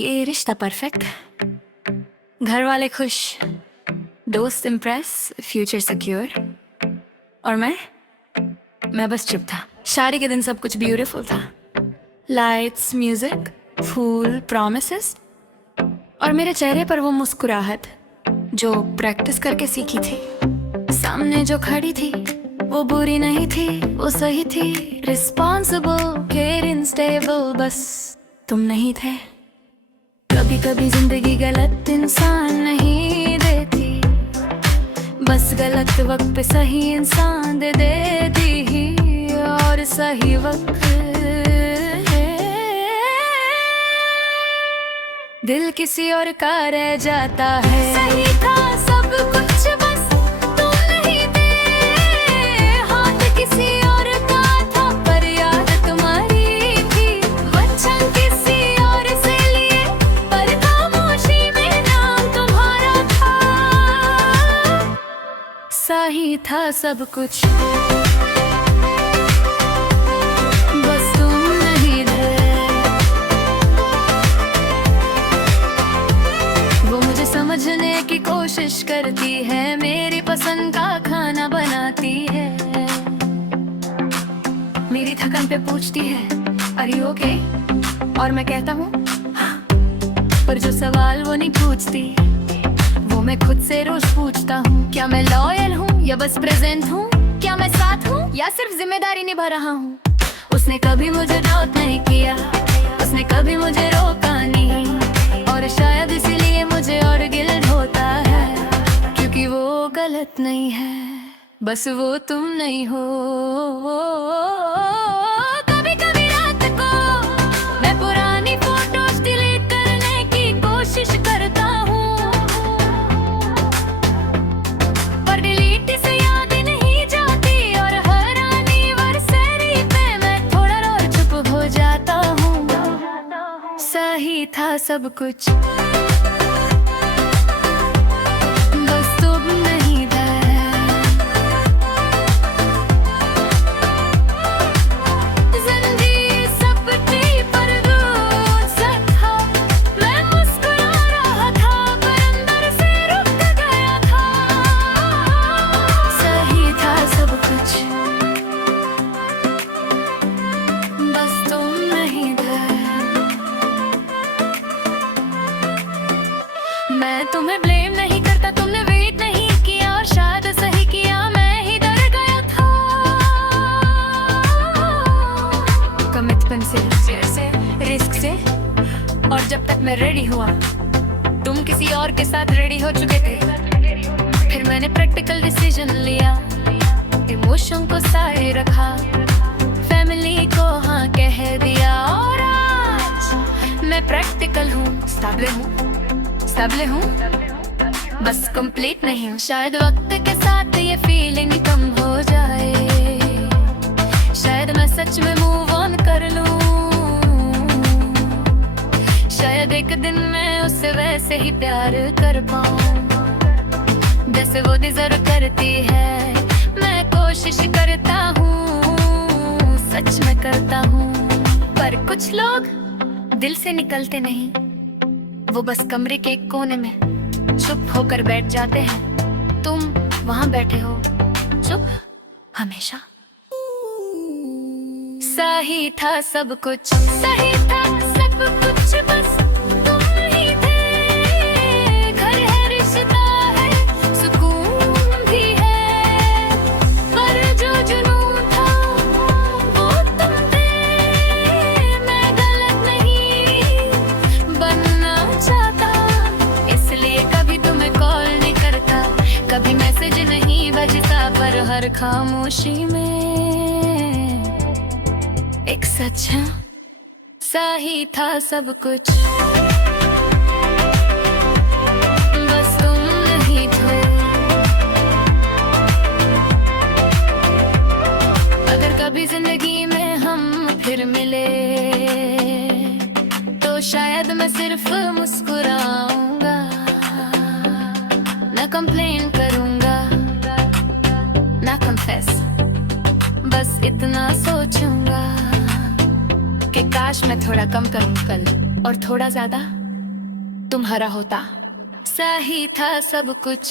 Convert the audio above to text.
ये रिश्ता परफेक्ट, घर वाले खुश, दोस्त इम्प्रेस, फ्यूचर सिक्योर, और मैं बस चुप था। शादी के दिन सब कुछ ब्यूटीफुल था, लाइट्स, म्यूजिक, फूल, प्रॉमिसेस, और मेरे चेहरे पर वो मुस्कुराहट जो प्रैक्टिस करके सीखी थी। सामने जो खड़ी थी वो बुरी नहीं थी, वो सही थी, रिस्पॉन्सिबल, केयरिंग, स्टेबल, बस तुम नहीं थे। कभी कभी जिंदगी गलत इंसान नहीं देती, बस गलत वक्त पे सही इंसान दे देती ही, और सही वक्त दिल किसी और का रह जाता है। सही था सब कुछ, बस तुम नहीं थे, हाथ किसी और का था पर याद तुम्हारी थी, वचन किसी और से लिए पर खामोशी में नाम तुम्हारा था। सही था सब कुछ, बस तुम नहीं थे। वो मुझे समझने की कोशिश करती है, मेरी पसंद का खाना बनाती है, मेरी थकान पे पूछती है आर यू ओके, और मैं कहता हूँ हाँ, पर जो सवाल वो नहीं पूछती वो मैं खुद से रोज पूछता हूँ। क्या मैं लॉयल हूँ या बस प्रेजेंट हूँ, क्या मैं साथ हूँ या सिर्फ जिम्मेदारी निभा रहा हूँ। उसने कभी मुझे डाउट नहीं किया, उसने कभी मुझे रोका नहीं, और शायद इसीलिए मुझे और गिल्ट होता है, क्योंकि वो गलत नहीं है, बस वो तुम नहीं हो। कभी कभी रात को मैं पुरानी फोटोज डिलीट करने की कोशिश करता हूँ, पर डिलीट से याद नहीं जाती, और हर एनिवर्सरी पे मैं थोड़ा और चुप हो जाता हूँ। सही था सब कुछ, बस तुम नहीं थे। जिंदगी सबकी पर दूर सा था, मैं मुस्कुरा रहा था पर अंदर से रुक गया था। सही था सब कुछ, बस तुम नहीं थे। मैं तुम्हें ब्लेम नहीं करता, तुमने वेट नहीं किया, और शायद सही किया, मैं ही डर गया था। कमिटमेंट से, रिस्क से, और जब तक मैं रेडी हुआ तुम किसी और के साथ रेडी हो चुके थे। फिर मैंने प्रैक्टिकल डिसीजन लिया, इमोशन को साइड रखा, फैमिली को हाँ कह दिया, और आज मैं प्रैक्टिकल हूँ, स्टेबल हूँ, बस कंप्लीट नहीं हूँ। शायद वक्त के साथ ये फीलिंग कम हो जाए, शायद मैं सच में मूव ऑन कर लूँ, शायद एक दिन मैं उससे वैसे ही प्यार कर पाऊँ जैसे वो डिजर्व करती है। मैं कोशिश करता हूँ, सच में करता हूँ, पर कुछ लोग दिल से निकलते नहीं, वो बस कमरे के एक कोने में चुप होकर बैठ जाते हैं। तुम वहां बैठे हो चुप हमेशा। सही था सब कुछ, सही था सब कुछ, बस तुम ही थे। घर है, रिश्ता है, सुकून भी है, पर जो जुनून था वो तुम थे। मैं गलत नहीं बनना चाहता, इसलिए कभी तुम्हें कॉल नहीं करता, कभी मैसेज नहीं बजता, पर हर खामोशी में एक सच है। सही था सब कुछ, बस तुम नहीं थे। अगर कभी जिंदगी में हम फिर मिले तो शायद मैं सिर्फ मुस्कुराऊंगा, ना कंप्लेन करूंगा, ना कन्फेस, बस इतना सोचूंगा कि काश मैं थोड़ा कम करूं कल, और थोड़ा ज्यादा तुम हरा होता, सही था सब कुछ।